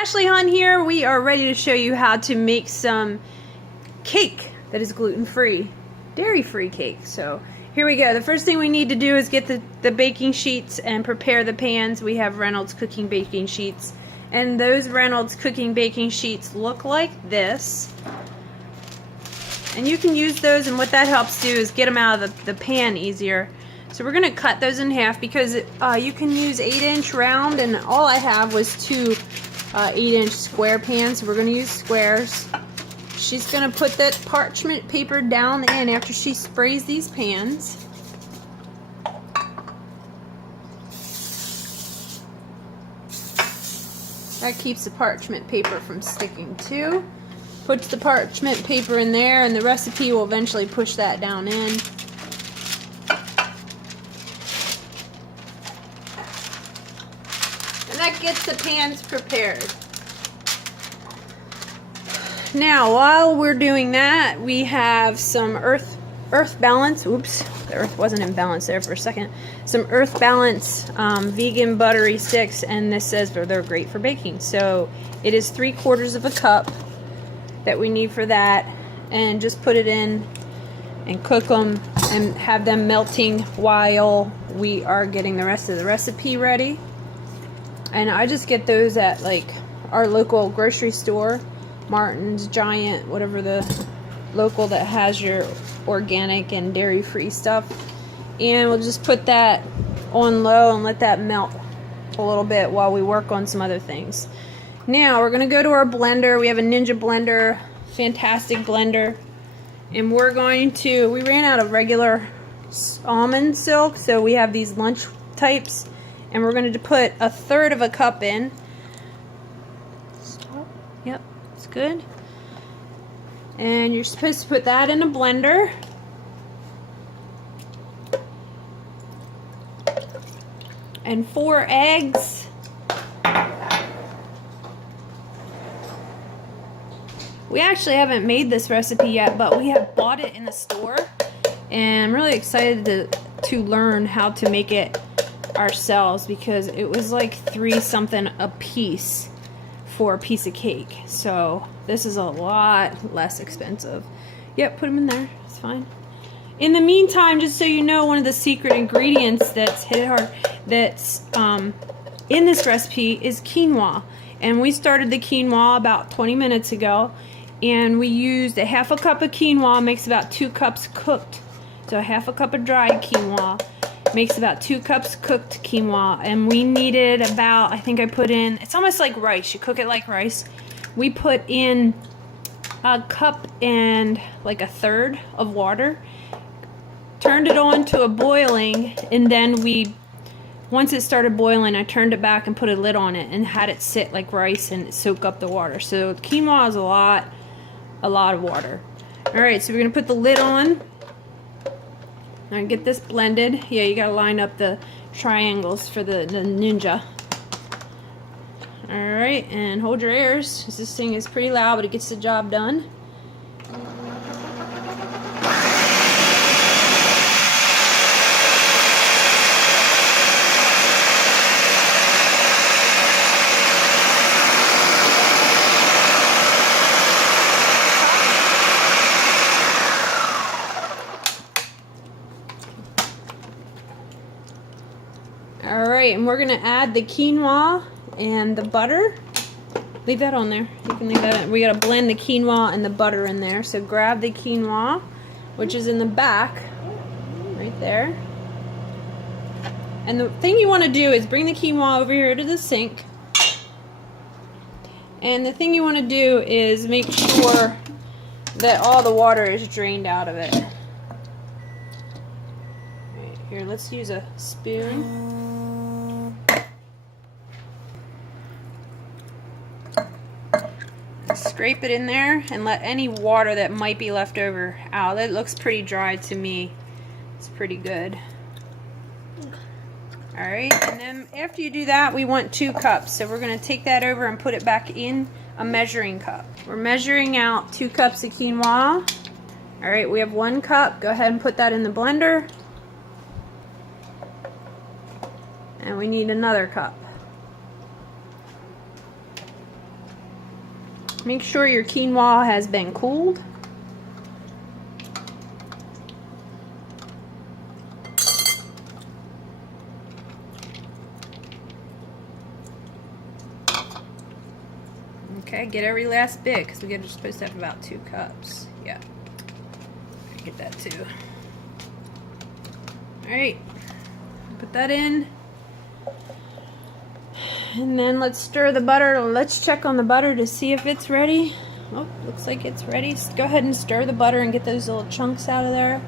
Ashley Hunt here. We are ready to show you how to make some cake that is gluten-free, dairy-free cake. So here we go. The first thing we need to do is get the baking sheets and prepare the pans. We have Reynolds cooking baking sheets, and those Reynolds cooking baking sheets look like this. And you can use those, and what that helps do is get them out of the pan easier. So we're going to cut those in half because you can use 8-inch round, and all I have was two 8-inch square pans, so we're going to use squares. She's going to put that parchment paper down in after she sprays these pans. That keeps the parchment paper from sticking too. Puts the parchment paper in there, and the recipe will eventually push that down in. That gets the pans prepared. Now, while we're doing that, we have some earth balance. Oops, the earth wasn't in balance there for a second. Some earth balance vegan buttery sticks, and this says they're great for baking. So it is 3/4 of a cup that we need for that, and just put it in and cook them and have them melting while we are getting the rest of the recipe ready. And I just get those at like our local grocery store, Martin's, Giant, whatever the local that has your organic and dairy-free stuff. And we'll just put that on low and let that melt a little bit while we work on some other things. Now we're going to go to our blender. We have a Ninja blender, fantastic blender. And we're going to, we ran out of regular almond silk, so we have these lunch types. And we're going to put 1/3 of a cup in. Stop. Yep, it's good. And you're supposed to put that in a blender. And 4 eggs. We actually haven't made this recipe yet, but we have bought it in the store. And I'm really excited to learn how to make it ourselves, because it was like $3 something a piece for a piece of cake. So this is a lot less expensive. Yep, put them in there. It's fine. In the meantime, just so you know, one of the secret ingredients that's hit it hard, that's in this recipe is quinoa. And we started the quinoa about 20 minutes ago, and we used a 1/2 cup of quinoa, makes about 2 cups cooked. So a 1/2 cup of dried quinoa makes about 2 cups cooked quinoa, and we needed about, I think I put in, it's almost like rice, you cook it like rice. We put in 1 cup and like 1/3 of water, turned it on to a boiling, and then once it started boiling, I turned it back and put a lid on it and had it sit like rice and soak up the water. So quinoa is a lot of water. Alright, so we're going to put the lid on. Now get this blended. Yeah, you gotta line up the triangles for the Ninja. Alright, and hold your ears, because this thing is pretty loud, but it gets the job done. Alright, and we're going to add the quinoa and the butter. Leave that on there. You can leave that in. We got to blend the quinoa and the butter in there. So grab the quinoa, which is in the back, right there. And the thing you want to do is bring the quinoa over here to the sink. And the thing you want to do is make sure that all the water is drained out of it. Right, here, let's use a spoon. Scrape it in there and let any water that might be left over out. It looks pretty dry to me. It's pretty good. Alright, and then after you do that, we want 2 cups. So we're going to take that over and put it back in a measuring cup. We're measuring out 2 cups of quinoa. Alright, we have 1 cup. Go ahead and put that in the blender. And we need another cup. Make sure your quinoa has been cooled. Okay, get every last bit because we're supposed to have about 2 cups. Yeah, get that too. All right, put that in. And then let's stir the butter. Let's check on the butter to see if it's ready. Oh, looks like it's ready. Go ahead and stir the butter and get those little chunks out of there.